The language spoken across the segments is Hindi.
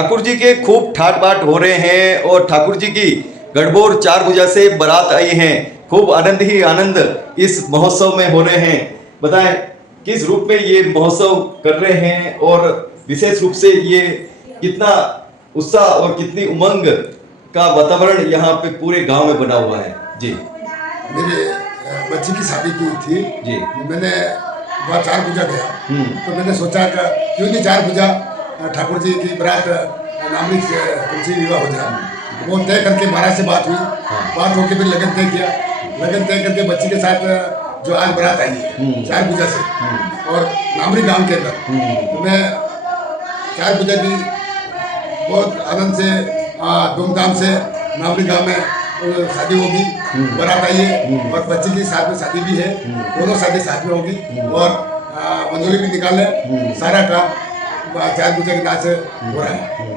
ठाकुर जी के खूब ठाट बाट हो रहे हैं और ठाकुर जी की गढ़बोर चार भुजा से बारात आई है। खूब आनंद ही आनंद इस महोत्सव में हो रहे हैं। बताएं किस रूप में ये महोत्सव कर रहे हैं और विशेष रूप से ये कितना उत्साह और कितनी उमंग का वातावरण यहाँ पे पूरे गांव में बना हुआ है। जी, मेरे बच्ची की शादी की थी जी, मैंने वहाँ चार पूजा गया तो मैंने सोचा कि क्यों नहीं चार पूजा ठाकुर जी की बारात नामी से तुलसी विवाह हो जाए। वो तय करके महाराज से बात हुई, बात होकर फिर लगन तय किया। लगन तय करके बच्ची के साथ जो आज बारात आई है चार पूजा से और नामरी गांव के अंदर तो मैं चार पूजा की बहुत आनंद से धूमधाम से नामरी गांव में शादी होगी, बारात आई है और बच्चे की साथ में शादी भी है। दोनों शादी साथ में होगी और मंजूरी भी निकाले। सारा काम चार पूजा के नाच से हो रहा है।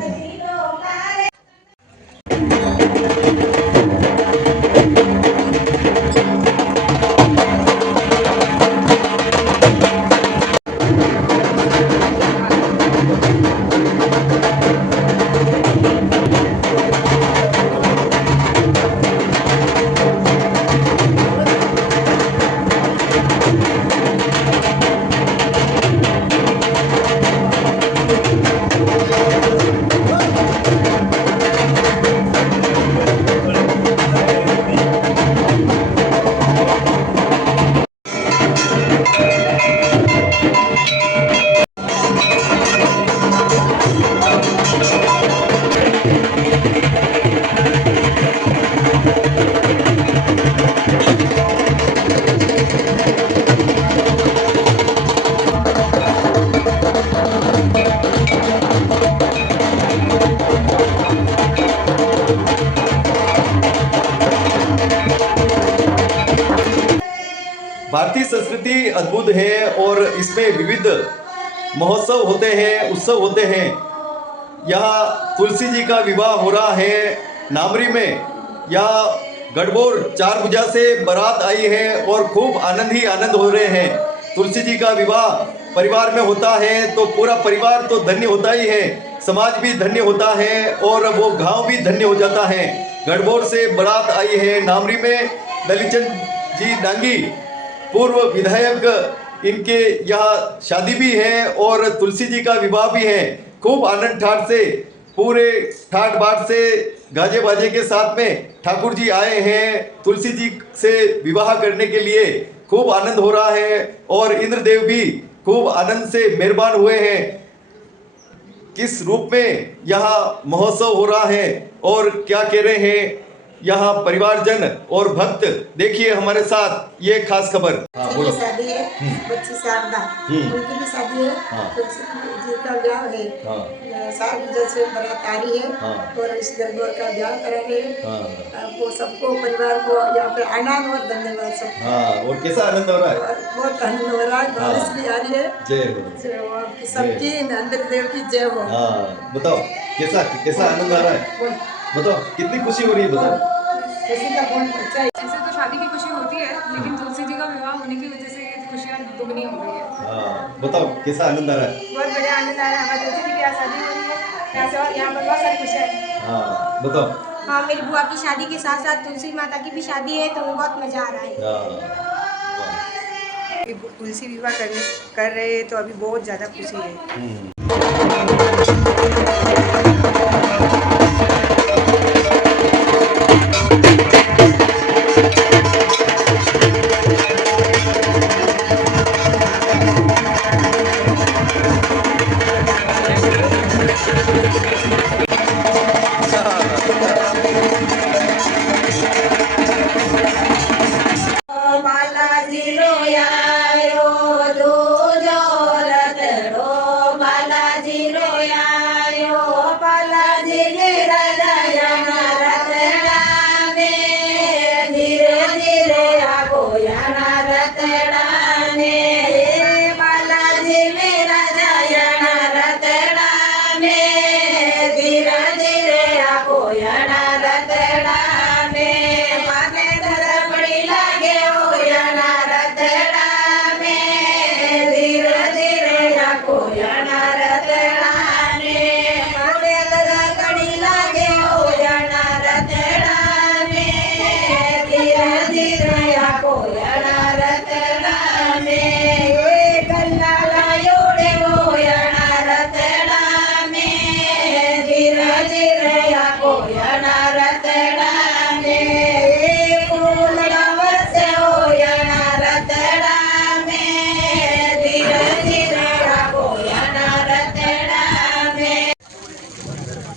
भारतीय संस्कृति अद्भुत है और इसमें विविध महोत्सव होते हैं, उत्सव होते हैं। यहाँ तुलसी जी का विवाह हो रहा है नामरी में। यहाँ गढ़बोर चार भुजा से बारात आई है और खूब आनंद ही आनंद हो रहे हैं। तुलसी जी का विवाह परिवार में होता है तो पूरा परिवार तो धन्य होता ही है, समाज भी धन्य होता है और वो गांव भी धन्य हो जाता है। गढ़बोर से बारात आई है नामरी में। दलीचंद जी डांगी पूर्व विधायक, इनके यहाँ शादी भी है और तुलसी जी का विवाह भी है। खूब आनंद ठाट से, पूरे ठाट बाट से, गाजे बाजे के साथ में ठाकुर जी आए हैं तुलसी जी से विवाह करने के लिए। खूब आनंद हो रहा है और इंद्रदेव भी खूब आनंद से मेहरबान हुए हैं। किस रूप में यहाँ महोत्सव हो रहा है और क्या कह रहे हैं यहाँ परिवारजन और भक्त, देखिए हमारे साथ ये खास खबर। बोलो। शादी है, बच्ची शारदा, उनकी भी शादी है, तुलसी जी का ब्याह है। सात बजे से बारात आ रही है और इस गढ़बोर का ब्याह करा रहे हैं। वो सबको परिवार को यहाँ पे आनंद और धन्यवाद सब। और कैसा आनंद हो रहा है? बहुत आनंद हो रहा है, बारिश भी आ रही है। जय हो, सबकी इंद्र देव की जय हो। बताओ कैसा कैसा आनंद आ रहा है? बताओ कितनी खुशी हो रही है, बताओ। खुशी का बहुत अच्छा है। ऐसे तो शादी की खुशी होती है लेकिन तुलसी जी का विवाह होने की वजह से ये खुशियाँ दुगनी हो गई है। बताओ कैसा आनंद आ रहा है? बहुत बढ़िया आनंद आ रहा है। हमारी तुलसी जी की यहाँ शादी हो रही है, यहाँ से और यहाँ पर बहुत सारी खुशियाँ हैं। बताओ। हाँ, मेरी बुआ की शादी के साथ साथ तुलसी माता की भी शादी है तो बहुत मजा आ रहा है। तुलसी विवाह कर रहे हैं तो अभी बहुत ज़्यादा खुशी है।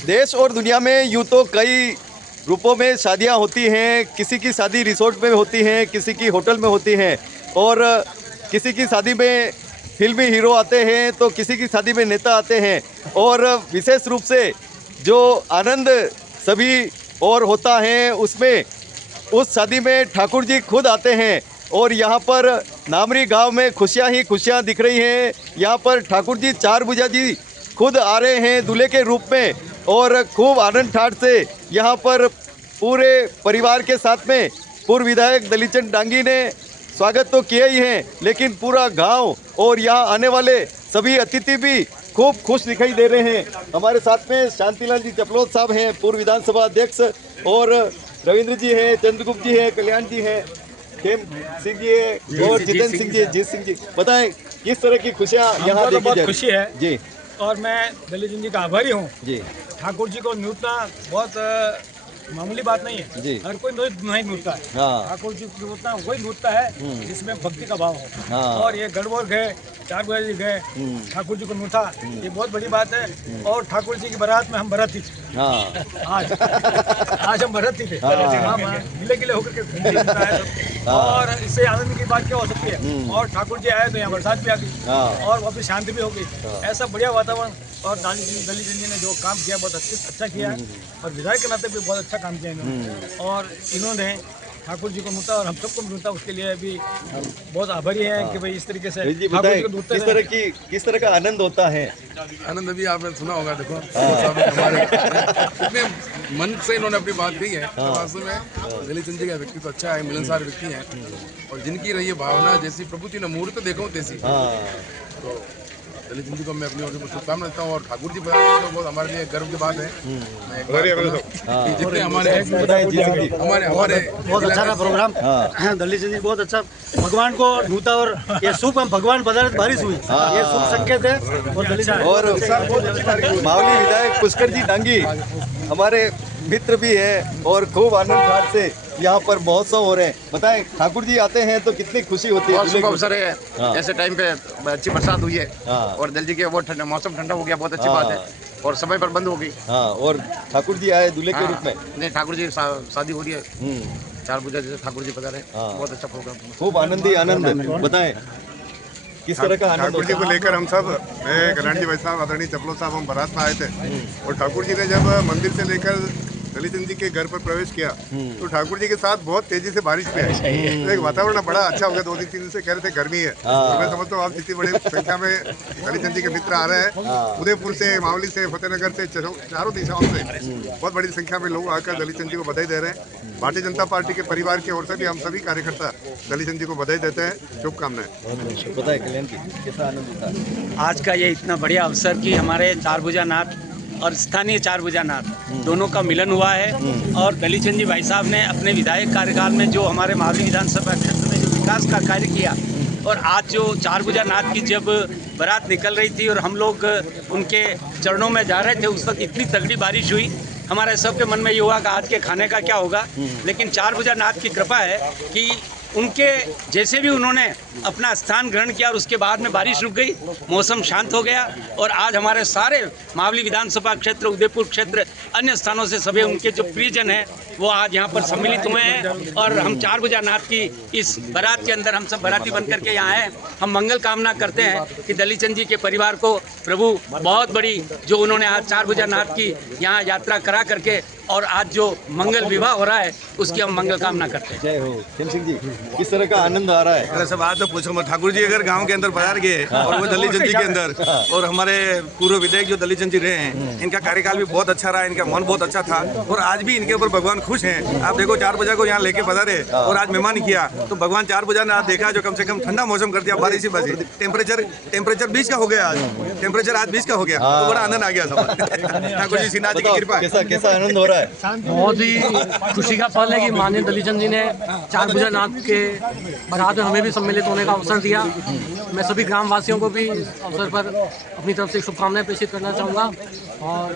देश और दुनिया में यूँ तो कई रूपों में शादियां होती हैं। किसी की शादी रिसोर्ट में होती हैं, किसी की होटल में होती हैं, और किसी की शादी में फिल्मी हीरो आते हैं तो किसी की शादी में नेता आते हैं। और विशेष रूप से जो आनंद सभी और होता है उसमें उस शादी में ठाकुर जी खुद आते हैं। और यहाँ पर नामरी गांव में खुशियाँ ही खुशियाँ दिख रही हैं। यहाँ पर ठाकुर जी चारभुजा जी खुद आ रहे हैं दूल्हे के रूप में, और खूब आनंद ठाठ से यहाँ पर पूरे परिवार के साथ में पूर्व विधायक दलीचंद डांगी ने स्वागत तो किया ही है, लेकिन पूरा गांव और यहाँ आने वाले सभी अतिथि भी खूब खुश दिखाई दे रहे हैं। हमारे साथ में शांतिलाल जी चपलोत साहब हैं, पूर्व विधानसभा अध्यक्ष, और रविंद्र जी हैं, चंद्रगुप्त जी हैं, कल्याण जी हैं, खेम सिंह जी है, और जितेंद्र सिंह जी, जीत सिंह जी। बताएं किस तरह की खुशियाँ यहाँ देखी जा रही? खुशी है जी, और मैं दलीचंद जी का आभारी हूँ जी, ठाकुर जी को न्यूतना बहुत मामूली बात नहीं है जी। हर कोई नहीं न्यूता है। हाँ। ठाकुर जी की न्यूतना वही न्यूता है जिसमें भक्ति का भाव हो। हाँ। और ये गढ़बोर गए, चारभुजा जी गए, ठाकुर जी को न्यूता, ये बहुत बड़ी बात है। और ठाकुर जी की बारात में हम बाराती थे। हाँ, आज हम बाराती थे। हाँ, गिले गिले होकर के घूमते हैं सब। और इससे आनंद की बात क्या हो सकती है। और ठाकुर जी आए तो यहाँ बरसात भी आ गई और वापस शांति भी हो गई। ऐसा बढ़िया वातावरण, और दलीचंद जी ने जो काम किया बहुत अच्छा किया है, और विधायक के नाते भी बहुत अच्छा काम किया इन्होंने। और इन्होंने ठाकुर जी को नुता और हम सबको नुता, उसके लिए भी बहुत आभारी है कि भाई इस तरीके से जी ठाकुर बताएं जी को नुतते किस तरह का आनंद होता है? आनंद अभी आपने सुना होगा, देखो हमारे इतने मन से इन्होंने अपनी बात कही है। तो वास्तव में दलीचंद जी का व्यक्ति तो अच्छा है, मिलनसार व्यक्ति है, और जिनकी रही है भावना जैसी प्रभु जी ने मूर्त देखो तैसी। तो दलीचंद जी को मैं अपनी ओर से शुभकामना देता हूँ। और ठाकुर जी बता तो बहुत हमारे लिए गर्व की बात है। जितने हमारे बहुत अच्छा रहा प्रोग्राम। दलीचंद जी बहुत अच्छा भगवान को नूता, और ये शुभ भगवान बारिश हुई, ये शुभ संकेत है। और दलीचंद और मावली विधायक पुष्कर जी डांगी हमारे मित्र भी है, और खूब आनंद ठाठ से यहाँ पर महोत्सव हो रहे हैं। बताएं ठाकुर जी आते हैं तो कितनी खुशी होती है? बहुत शुभ अवसर है। ऐसे टाइम पे अच्छी बरसात हुई है और दिल्ली के बहुत ठंडा मौसम ठंडा हो गया, बहुत अच्छी बात है, और समय पर बंद हो गई। और ठाकुर जी आए दूल्हे के रूप में। नहीं, ठाकुर जी शादी हो रही है, चारभुजा जैसे ठाकुर जी बता रहे हैं। बहुत अच्छा प्रोग्राम, खूब आनंद ही आनंद। बताएं किस तरह का आनंद? ठाकुर जी को लेकर हम सब, मैं कल्याण जी भाई साहब, आदरणीय चपलोत साहब, हम बारात में आए थे, और ठाकुर जी ने जब मंदिर से लेकर दलीचंद जी के घर पर प्रवेश किया तो ठाकुर जी के साथ बहुत तेजी से बारिश भी आई। तो एक वातावरण बड़ा अच्छा हो गया। 2-3 दिन से कह रहे थे गर्मी है, तो मैं समझता हूँ आप जितनी बड़ी संख्या में दलीचंद जी के मित्र आ रहे हैं, उदयपुर से, मावली से, फतेहनगर से, चारों दिशाओं से बहुत बड़ी संख्या में लोग आकर दलीचंद जी को बधाई दे रहे हैं। भारतीय जनता पार्टी के परिवार की ओर से भी हम सभी कार्यकर्ता दलीचंद जी को बधाई देते हैं। शुभकामनाएं। बताएं कल्याण जी कैसा आनंद होता है आज का ये इतना बढ़िया अवसर कि हमारे चारभुजा नाथ और स्थानीय चारभुजा नाथ दोनों का मिलन हुआ है। और दलीचंद जी भाई साहब ने अपने विधायक कार्यकाल में जो हमारे मावली विधानसभा क्षेत्र में जो विकास का कार्य किया, और आज जो चारभुजा नाथ की जब बारात निकल रही थी और हम लोग उनके चरणों में जा रहे थे, उस वक्त इतनी तगड़ी बारिश हुई, हमारे सबके मन में ये हुआ कि आज के खाने का क्या होगा। लेकिन चारभुजा नाथ की कृपा है कि उनके जैसे भी उन्होंने अपना स्थान ग्रहण किया और उसके बाद में बारिश रुक गई, मौसम शांत हो गया, और आज हमारे सारे मावली विधानसभा क्षेत्र, उदयपुर क्षेत्र, अन्य स्थानों से सभी उनके जो प्रियजन हैं वो आज यहाँ पर सम्मिलित हुए हैं। और हम चारभुजा नाथ की इस बारात के अंदर हम सब बाराती बन करके यहाँ आए। हम मंगल कामना करते हैं कि दलीचंद जी के परिवार को प्रभु बहुत बड़ी, जो उन्होंने आज चारभुजा नाथ की यहाँ यात्रा करा करके और आज जो मंगल विवाह हो रहा है उसकी हम मंगल कामना करते हैं। जय हो। खेम सिंह जी किस तरह का आनंद आ रहा है? अरे सब आज तो पूछो मत, ठाकुर जी अगर गांव के अंदर पधार गए और वो दलीचंद जी के अंदर, और हमारे पूर्व विधायक जो दलीचंद जी रहे हैं, इनका कार्यकाल भी बहुत अच्छा रहा, इनका मन बहुत अच्छा था, और आज भी इनके ऊपर भगवान खुश हैं। आप देखो चारभुजा को यहाँ लेके पधारे और आज मेहमान किया, तो भगवान चारभुजा ने आज देखा जो कम से कम ठंडा मौसम कर दिया, बारिश ही बसी, टेम्परेचर 20 का हो गया, आज टेम्परेचर आज 20 का हो गया, तो बड़ा आनंद आ गया सब। ठाकुर जी श्रीनाथ जी की कृपा। कैसा आनंद हो रहा है? बहुत ही खुशी का पल है कि माननीय दलीचंद जी ने चारभुजा नाथ के बारात में हमें भी सम्मिलित होने का अवसर दिया। मैं सभी ग्रामवासियों को भी इस अवसर पर अपनी तरफ से शुभकामनाएं प्रेषित करना चाहूँगा, और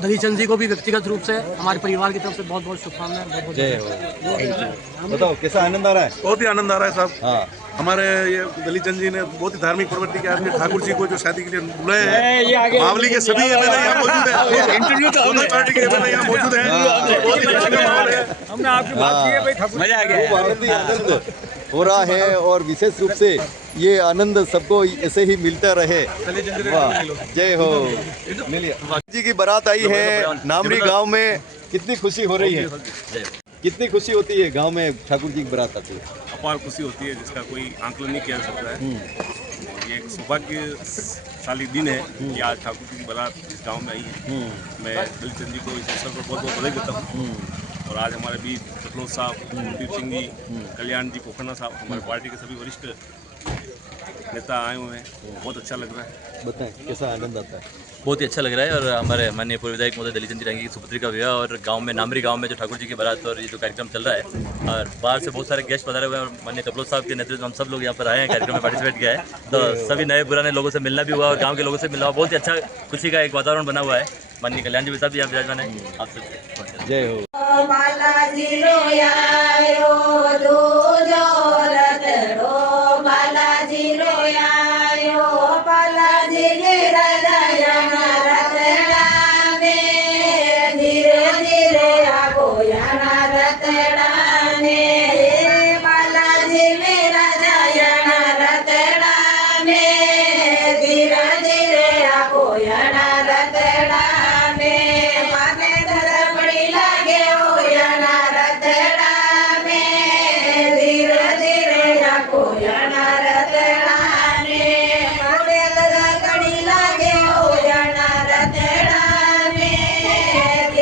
दलीचंद जी को भी व्यक्तिगत रूप से हमारे परिवार की तरफ से बहुत बहुत शुभकामनाएं। जय हो। बताओ कैसा आनंद आ रहा है? बहुत ही आनंद आ रहा है साहब। हाँ हमारे ये दलीप चंद जी ने बहुत ही धार्मिक प्रवृत्ति के आदमी ठाकुर जी को जो शादी के लिए बुलाए हैं। मावली के सभी एमएलए यहाँ मौजूद हैं। इंटरव्यू तो दोनों पार्टी के एमएलए यहाँ मौजूद हैं। बहुत ही अच्छा माहौल है। हमने आपकी बात की है भाई, ठाकुर मजा आ गया। खूब आनंद हो रहा है और विशेष रूप से ये आनंद सबको ऐसे ही मिलता रहे। वाह, जय हो। मिलिए जी की बारात आई है नामरी गांव में, कितनी खुशी हो रही है, कितनी खुशी होती है गांव में ठाकुर जी की बारात आती है? अपार खुशी होती है जिसका कोई आंकलन नहीं किया जा सकता है। ये एक सौभाग्यशाली दिन है कि आज ठाकुर जी की बारात इस गांव में आई है। मैं दलीप चंद जी को इस अवसर पर बहुत बहुत बधाई देता हूँ। और आज हमारे बीच चपलोद साहब, कुलदीप सिंह जी, कल्याण जी पोखरना साहब, हमारे पार्टी के सभी वरिष्ठ नेता आए हुए हैं। बहुत अच्छा लग रहा है। बताएं कैसा आनंद आता है? बहुत ही अच्छा लग रहा है। और हमारे माननीय पूर्व विधायक महोदय दलीप चंद जी रहेंगे की सुपुत्री का विवाह और गांव में नामरी गांव में जो ठाकुर जी की बारात और ये जो कार्यक्रम चल रहा है और बाहर से बहुत सारे गेस्ट पधारे हुए हैं और माननीय चपलोद साहब के नेतृत्व में हम सब लोग यहाँ पर आए हैं, कार्यक्रम में पार्टिसिपेट किया है। तो सभी नए पुराने लोगों से मिलना भी हुआ और गाँव के लोगों से मिलना हुआ। बहुत ही अच्छा खुशी का एक वातावरण बना हुआ है। माननीय कल्याण जी साहब भी यहाँ विराजमान है। आप सबसे जय हो।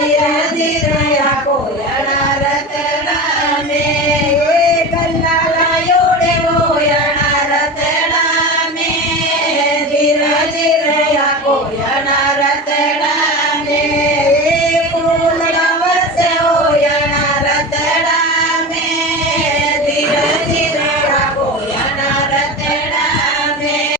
धीरे धीरे या कोयना रतड़ा में